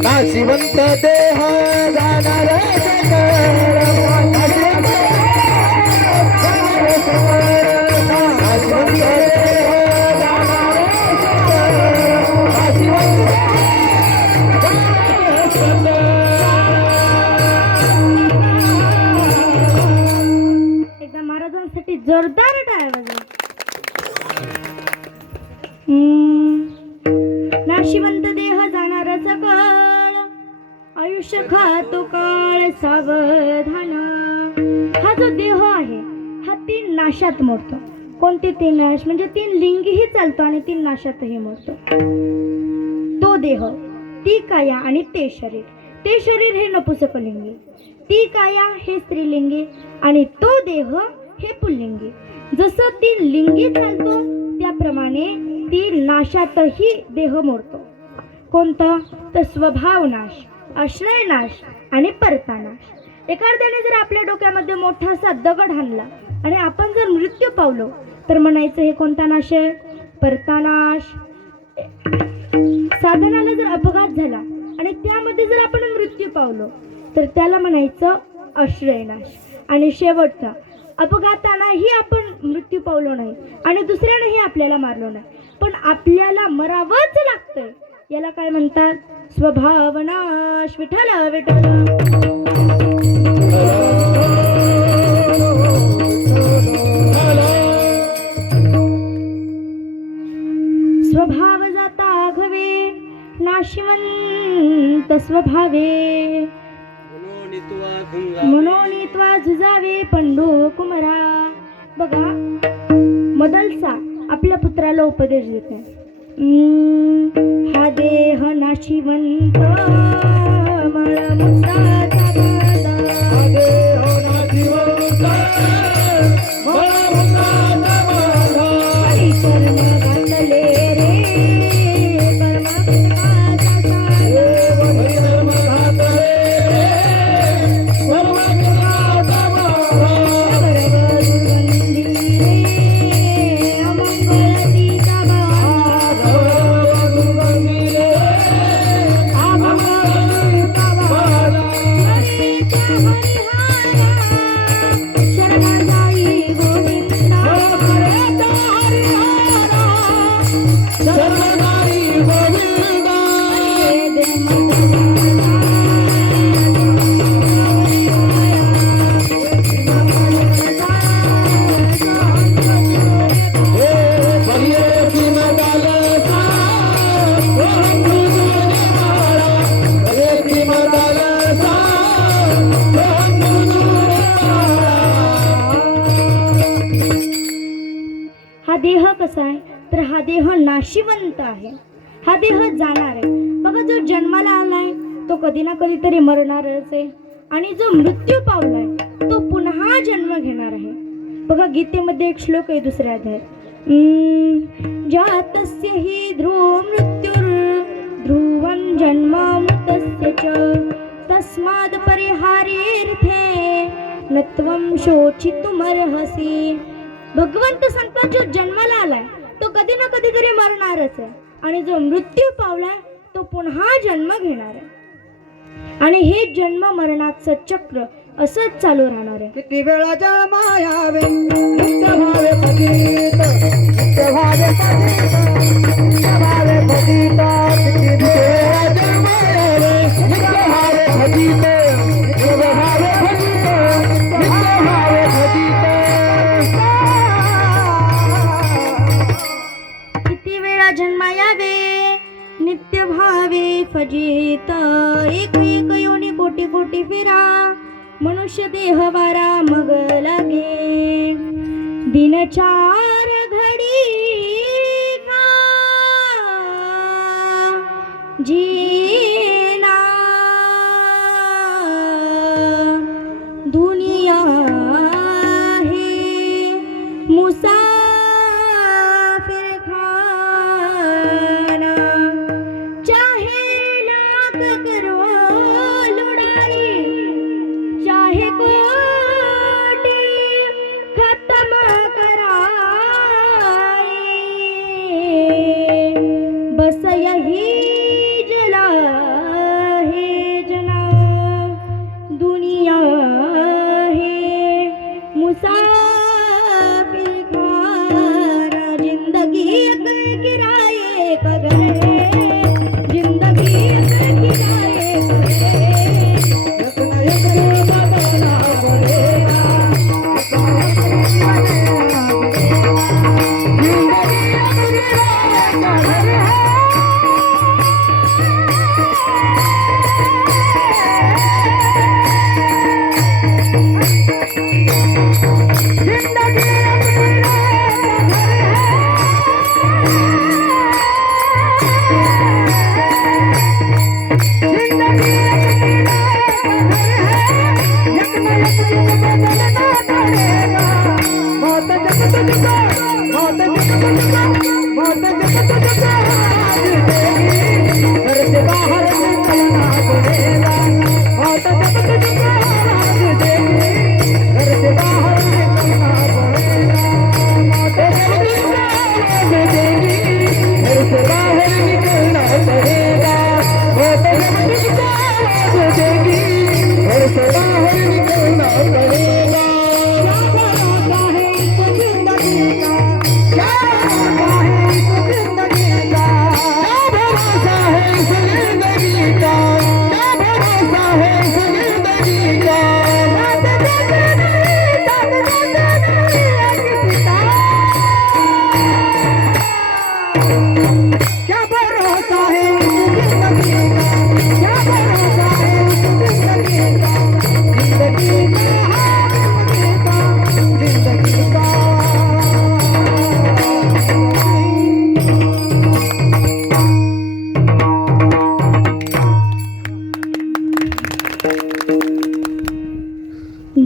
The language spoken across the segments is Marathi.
नाशिवंत देह जाणार एकदा महाराजांसाठी जोरदार टाळ्या वाजवा. नाशिवंत देह जाणारा काळ, आयुष्य खातो काळ सावधान. हा जो देह आहे हा तीन नाशात मोडतो. कोणते तीन नाश? म्हणजे तीन लिंगीही चालतो आणि तीन नाशातही मोडतो. तो देह, ती काया आणि ते शरीर. ते शरीर हे नपुसकलिंगी, ती काया हे स्त्रीलिंगी आणि तो देह हे पुल्लिंगी. जसं तीन लिंगी चालतो त्याप्रमाणे तीन नाशातही देह मोडतो. कोणता? तर स्वभाव नाश, आश्रय नाश आणि परतानाश. एखाद्याने जर आपल्या डोक्यामध्ये मोठा असा दगड हाणला आणि आपण जर मृत्यू पावलो तर म्हणायचं हे कोणता नाश आहे? परतानाश. साधनाला जर अपघात झाला आणि त्यामध्ये जर आपण मृत्यू पावलो तर त्याला म्हणायचं आश्रयनाश. आणि शेवटचा, अपघातानाही आपण मृत्यू पावलो नाही आणि दुसऱ्यानेही आपल्याला मारलो नाही पण आपल्याला मरावंच लागतंय, याला काय म्हणतात? स्वभावनाश. विठ्ठल विठ्ठल. स्वभाव जाता घवे, नाशिवंत स्वभावे. मनोनित्वा झुजावे पंडू कुमरा. बघा, मदलसा आपल्या पुत्राला उपदेश देतो. हा देह नाशिवंत मला मुक्ताचा दादा. हा देह नाशिवंत मला मुक्ताचा दादा. हरी कर्म घातले रे परमात्माचा साधा. हरी कर्म घातले देह कसा आहे? तर हा देह नाशिवंत आहे. हा देह जाणार आहे. बघा, जो जन्माला आलाय तो कधी ना कधीतरी मरणारच आहे आणि जो मृत्यू पावलाय तो पुन्हा जन्म घेणार आहे. बघा, गीतेमध्ये एक श्लोक आहे दुसऱ्या अध्यायात. जातस्य हि ध्रुव मृत्युर ध्रुवं जन्मामृतस्य च तस्माद् परिहारेऽर्थे न त्वं शोचितुमर्हसि. भगवंत सांगतात, जो जन्माला आलाय तो कधी ना कधीतरी मरणारच आहे आणि जो मृत्यू पावलाय तो पुन्हा जन्म घेणार आहे. आणि हे जन्म मरणाचं चक्र असंच चालू राहणार आहे. किती वेळाच्या मायावे नित्य भावे पतित नित्य भावे पतित नित्य भावे पतित किती वेळाच्या मायावे नित्य भावे पतित नित्य भावे पतित नित्य भावे पतित. किती वेळा जन्मा यावे नित्य भावे फजित एक एक योनी कोटी कोटी फिरा मनुष्य देह वारा मग लागे दिन चार घडी का जीना दुनिया है मुसाफिर खाना चाहे लाख करोड़ लुटाई चाहे कोटि खत्म कराए बस यही जला है जना दुनिया है मुसाफिर खाना जिंदगी एक किराए का घर है जिंदगी एक किराए का घर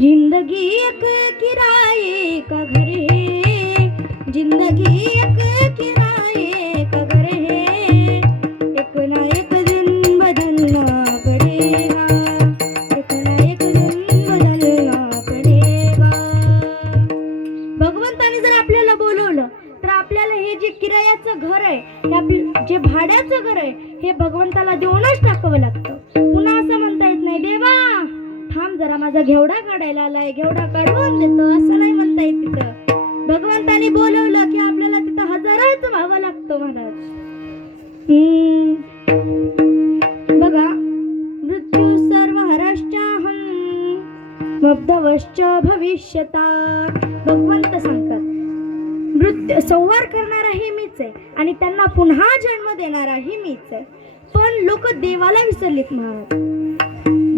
जिंदगी एक किराए का घर है जिंदगी एक किराए का घर है एक ना एक दिन बदलना पड़ेगा एक ना एक दिन बदलना पड़ेगा. भगवंताने जर आपल्याला बोलवलं तर आपल्याला हे जे किरायाचं घर आहे हे आपलं जे भाड्याचं घर आहे हे भगवंताला देऊनच टाकावं लागतं. पुन्हा असं म्हणता येत नाही देवा थांब जरा माझा घेवडा काढायला आलाय घेवडा काढून देतो असं नाही म्हणता येत. तिथं भगवंताने बोलवलं की आपल्याला तिथं हजाराच व्हावं लागतं महाराज. बघा मृत्यू सर्व हरश्चाहं मब्धवश्च भविष्यता भगवंत सांगतात मृत्यू संहार करणाराही मीच आहे आणि त्यांना पुन्हा जन्म देणाराही मीच आहे. पण लोक देवाला विसरलीत महाराज.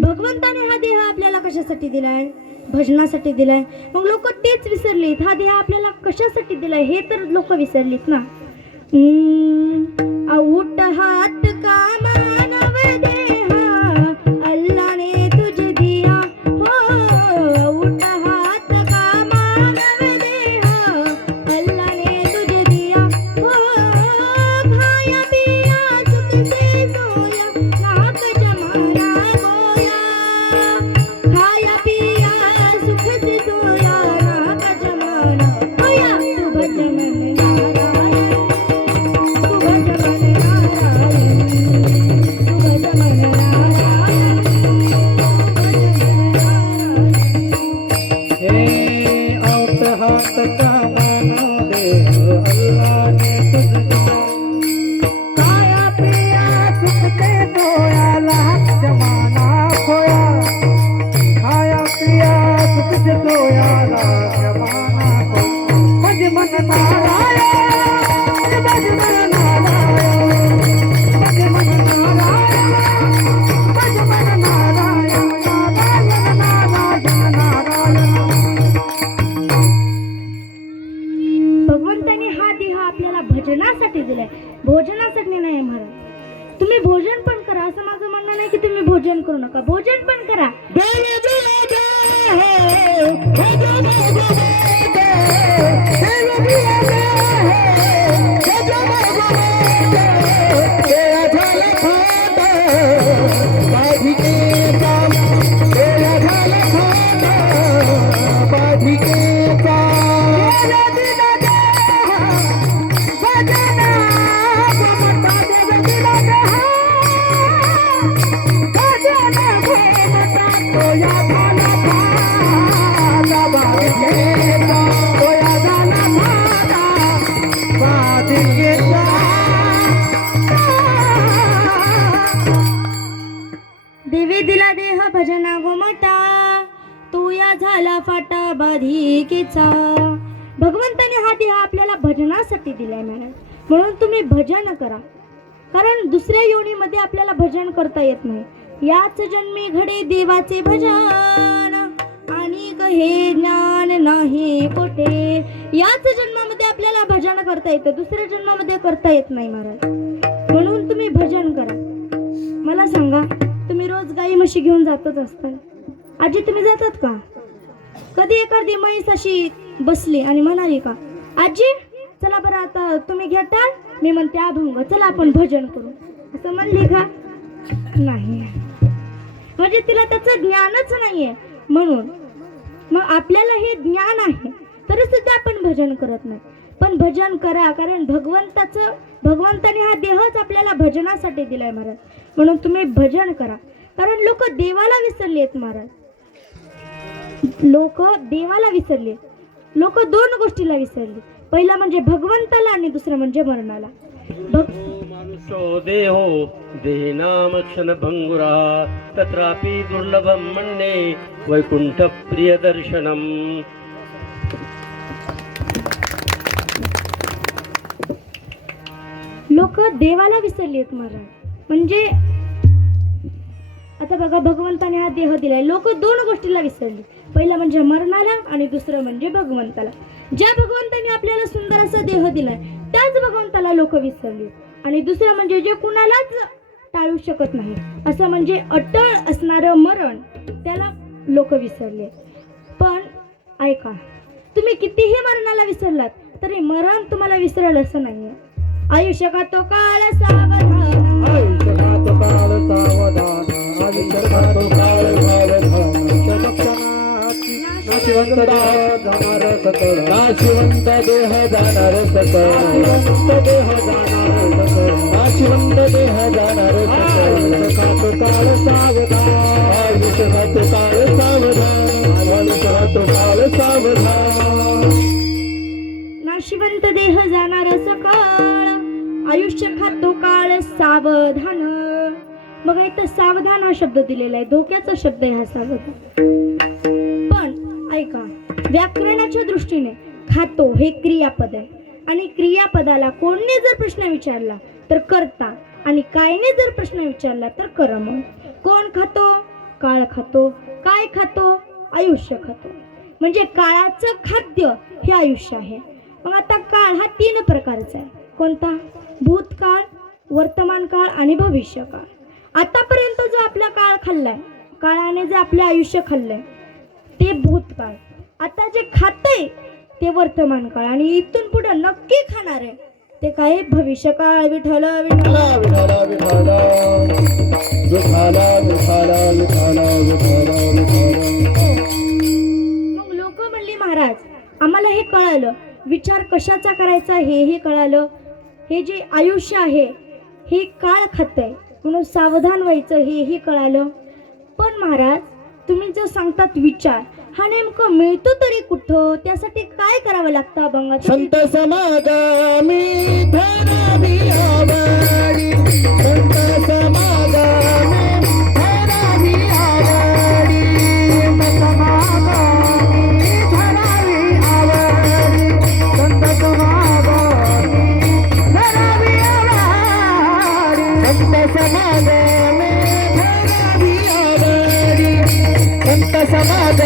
भगवंताने हा देह आपल्याला कशासाठी दिलाय भजनासाठी दिलाय मग लोक तेच विसरलीत. हा देह आपल्याला कशासाठी दिलाय हे तर लोक विसरलीत ना. आऊट हात का मानव देहा अल्लाह ने तुझे दिया हो आऊट हात का मानव देहा अल्लाह ने तुझे दिया हो खाया पिया सुख से सोया नाक जमाना गोया खाया पिया सुख से सोया नाक जमाना गोया तू भजन नारायण तू भजन नारायण मन देह अल्लाह ने तुझको काया प्रिया सुखते सोयाला जमाना खोया काया प्रिया सुखते सोयाला जमाना खोया मज मन नारायण मज मन नारायण मज मन नारायण मज मन नारायण नारायण नारायण नारायण भगवंताने हा देह आपल्याला भजनासाठी दिलाय, भोजनासाठी नाही महाराज. तुम्ही भोजन पण करा, असं माझं म्हणणं नाही की तुम्ही भोजन करू नका, भोजन पण करा. देवी दिला देह भजना गोमटा, तो या झाला फाटा बाधिकेचा. भगवंताने हा देह आपल्याला भजनासाठी दिलाय महाराज, म्हणून तुम्ही भजन करा. कारण दुसऱ्या योनीमध्ये आपल्याला भजन करता येत नाही. याच जन्मी घडे देवाचे भजन आणि हे ज्ञान नाही कोठे. याच जन्मामध्ये आपल्याला भजन करता येतं, दुसऱ्या जन्मामध्ये करता येत नाही महाराज. म्हणून तुम्ही भजन करा. मला सांगा, तुम्ही रोज गाई म्हशी घेऊन जातच असताल. आजी तुम्ही जातात का? कधी एखादी म्हैस अशी बसली आणि म्हणाली का, आजी चला बरं आता तुम्ही घ्या टाळ, मी म्हणते अभंग, चला आपण भजन करू, असं म्हणली का? नाही. म्हणजे तिला त्याचं ज्ञानच नाहीये. म्हणून मग आपल्याला हे ज्ञान आहे तरी सुद्धा आपण भजन करत नाही. पण भजन करा, कारण भगवंताने हा देहच आपल्याला भजनासाठी दिलाय महाराज. म्हणून तुम्ही भजन करा. कारण लोक देवाला विसरले आहेत महाराज. लोक देवाला विसरले. लोक दोन गोष्टीला विसरले. पहिला म्हणजे भगवंताला आणि दुसरं म्हणजे मरणाला. मानुषो देहो देहिनाम क्षण भंगुरा तत्रापि दुर्लभम मन्ये वैकुंठ प्रिय दर्शनम. लोक देवाला विसरले आहेत महाराज. म्हणजे आता बघा, भगवंताने हा देह दिलाय, लोक दोन गोष्टीला विसरले. पहिला म्हणजे मरणाला आणि दुसरं म्हणजे भगवंताला. ज्या भगवंताने आपल्याला सुंदर असा देह दिलाय त्याच भगवंताला लोक विसरले. आणि दुसरं म्हणजे जे कुणालाच टाळू शकत नाही, असं म्हणजे अटळ असणारं मरण, त्याला लोक विसरले. पण ऐका, तुम्ही कितीही मरणाला विसरलात तरी मरण तुम्हाला विसरल असं नाहीये. आयुष्य का तो काळ सावधान, आयुष्य का तो काळ सावधान, आयुष्य का तो काळ सावधान. नाशिवंत देह जाणार सकळ, नाशिवंत देह जाणार सकळ, नाशिवंत देह जाणार सकळ, नाशिवंत देह जाणार सकळ. आयुष्य का तो काळ सावधान, आयुष्य का तो काळ सावधान, आयुष्य का तो काळ सावधान. नाशिवंत देह जाणार सकळ, आयुष्य खातो काळ सावधान. बघा इथं सावधान हा शब्द दिलेला आहे, धोक्याचा शब्द आहे हा सावधान. पण ऐका, व्याकरणाच्या दृष्टीने खातो हे क्रियापद आहे आणि क्रियापदाला कोणने जर प्रश्न विचारला तर कर्ता आणि कायने जर प्रश्न विचारला तर कर्म. कोण खातो? काळ खातो. काय खातो? आयुष्य खातो. म्हणजे काळाचं खाद्य हे आयुष्य आहे. मग आता काळ हा 3 प्रकारचा आहे. कोणता? भूतकाळ, वर्तमान काळ आणि भविष्य काळ. आतापर्यंत जो आपला काळ खाल्लाय, काळाने जे आपले आयुष्य खाल्लंय ते भूतकाळ. आता जे खातंय ते वर्तमान काळ आणि इथून पुढे नक्की खाणार आहे ते काय? भविष्य काळ. विठ्ठल विठ्ठल विठाला विठाला विठाला विठाला विठाला विठाला विठाला. मग लोक म्हणली, महाराज आम्हाला हे कळालं, विचार कशाचा करायचा हे कळालं, हे जे आयुष्य आहे हे काळ खातंय म्हणून सावधान व्हायचं हे कळालं. पण महाराज तुम्ही जो सांगतात विचार, हा नेमकं मिळतो तरी कुठं? त्यासाठी काय करावं लागतं अभंगाचं? संत समागमी धरावी आवडी, संत समागमी धरावी आवडी, संत समागमी धरावी आवडी, संत समागमी धरावी आवडी, संत समागमी धरावी आवडी, संत समागमी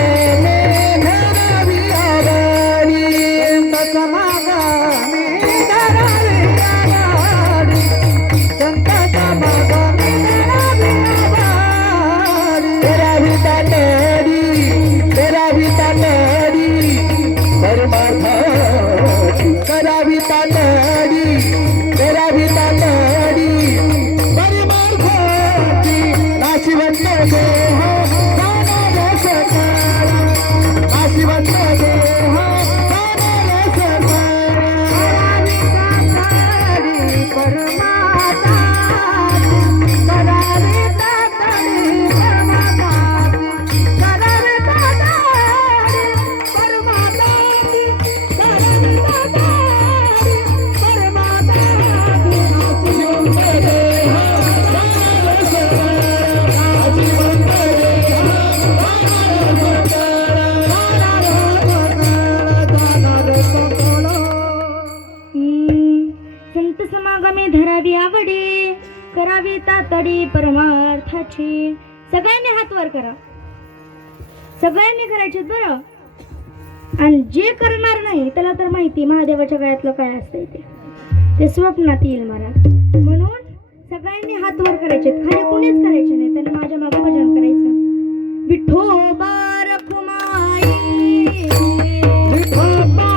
धरावी आवडी, संत समागमी धरावी आवडी, संत समागमी धरावी आवडी. धरावी तातडी, धरावी तातडी, परमार्थाची करावी तातडी, धरावी तातडी, परमार्थाची नाशिवंत देह जाणार सकाळ, नाशिवंत देह जाणार सकाळ. करावी तातडी, परमार्थाची, करावी तातडी, परमार्थाची, करावी तातडी, परमार्थाची, नाशिवंत देह जाणार सकाळ, नाशिवंत देह जाणार सकाळ. संत समागमी धरावी आवडी, करावी तातडी परमार्थाची. सगळ्यांनी हात वर करा, सगळ्यांनी करायचे बरं. आणि जे करणार नाही त्याला तर माहिती महादेवाच्या गळ्यातलं काय असतंय ते स्वप्नात येईल मला. म्हणून सगळ्यांनी हात वर करायचे, खाली कुणीच करायचे नाही. त्यांनी माझ्या मागे भजन करायचं. विठोबा रखुमाई, विठोबा